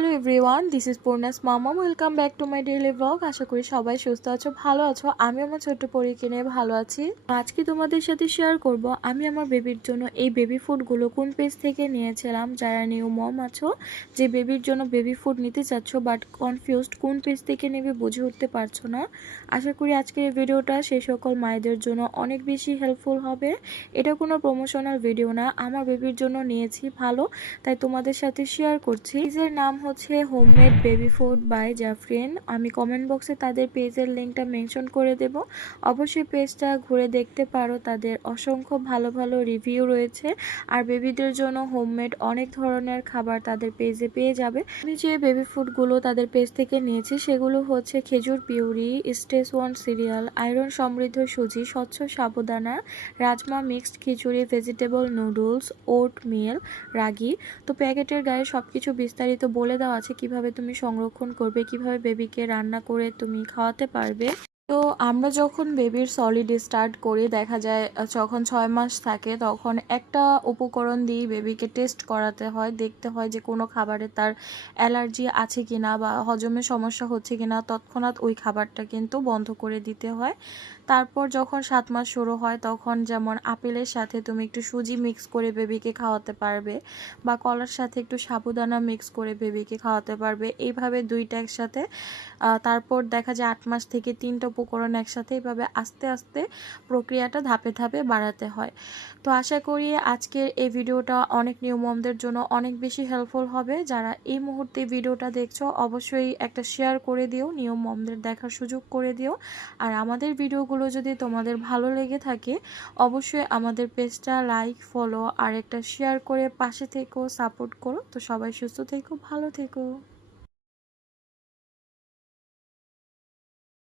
Hello everyone, this is Purnas মামা। Welcome back to my daily blog. আশা করি সবাই সুস্থ আছো, ভালো আছো। আমি আমার ছোট্ট পরীকে নিয়ে ভালো আছি। আজকে তোমাদের সাথে শেয়ার করব আমি আমার বেবির জন্য এই বেবি ফুডগুলো কোন পেজ থেকে নিয়েছিলাম। যারা নিউ মম আছো, যে বেবির জন্য বেবি ফুড নিতে চাচ্ছ বাট কনফিউজড কোন পেজ থেকে নেবে বুঝে উঠতে পারছো না, আশা করি আজকের এই ভিডিওটা সেই সকল মায়েদের জন্য অনেক বেশি হেল্পফুল হবে। এটা কোনো প্রমোশনাল ভিডিও না, আমার বেবির জন্য নিয়েছি ভালো, তাই তোমাদের সাথে শেয়ার করছি। পেজের নাম হচ্ছে homemade baby food by Jafrin. আমি কমেন্ট বক্সে তাদের পেজের লিঙ্কটা মেনশন করে দেব, অবশ্যই পেজটা ঘুরে দেখতে পারো। তাদের অসংখ্য ভালো ভালো রিভিউ রয়েছে, আর বেবিদের জন্য হোমমেড অনেক ধরনের খাবার তাদের পেজে পেয়ে যাবে। আমি যে বেবি ফুডগুলো তাদের পেজ থেকে নিয়েছি সেগুলো হচ্ছে খেজুর পিউরি, স্টেজ 1 সিরিয়াল, আয়রন সমৃদ্ধ সুজি, স্বচ্ছ সাবুদানা, রাজমা মিক্সড খিচুড়ি, ভেজিটেবল নুডলস, ওট মিল, রাগি। তো প্যাকেটের গায়ে সবকিছু বিস্তারিত বলে দেওয়া আছে, কিভাবে তুমি সংরক্ষণ করবে, কিভাবে বেবিকে রান্না করে তুমি খাওয়াতে পারবে। তো আমরা যখন বেবির সলিড স্টার্ট করি, দেখা যায় যখন 6 মাস থাকে তখন একটা উপকরণ দিয়ে বেবিকে টেস্ট করাতে হয়, দেখতে হয় যে কোনো খাবারে তার অ্যালার্জি আছে কিনা বা হজমের সমস্যা হচ্ছে কিনা। তৎক্ষণাৎ ওই খাবারটা কিন্তু বন্ধ করে দিতে হয়। তারপর যখন 7 মাস শুরু হয় তখন যেমন আপেলের সাথে তুমি একটু সুজি মিক্স করে বেবিকে খাওয়াতে পারবে, বা কলার সাথে একটু সাবুদানা মিক্স করে বেবিকে খাওয়াতে পারবে, এইভাবে দুইটা একসাথে। তারপর দেখা যায় 8 মাস থেকে 3টা উপকরণ একসাথে, এইভাবে আস্তে আস্তে প্রক্রিয়াটা ধাপে ধাপে বাড়াতে হয়। তো আশা করি আজকের এই ভিডিওটা অনেক নিউ মমদের জন্য অনেক বেশি হেল্পফুল হবে। যারা এই মুহূর্তে ভিডিওটা দেখছো অবশ্যই একটা শেয়ার করে দিও, নিউ মমদের দেখার সুযোগ করে দিও। আর আমাদের ভিডিওগুলো যদি তোমাদের ভালো লেগে থাকে অবশ্যই আমাদের পেজটা লাইক, ফলো আর একটা শেয়ার করে পাশে থেকো, সাপোর্ট করো। তো সবাই সুস্থ থেকো, ভালো থেকো।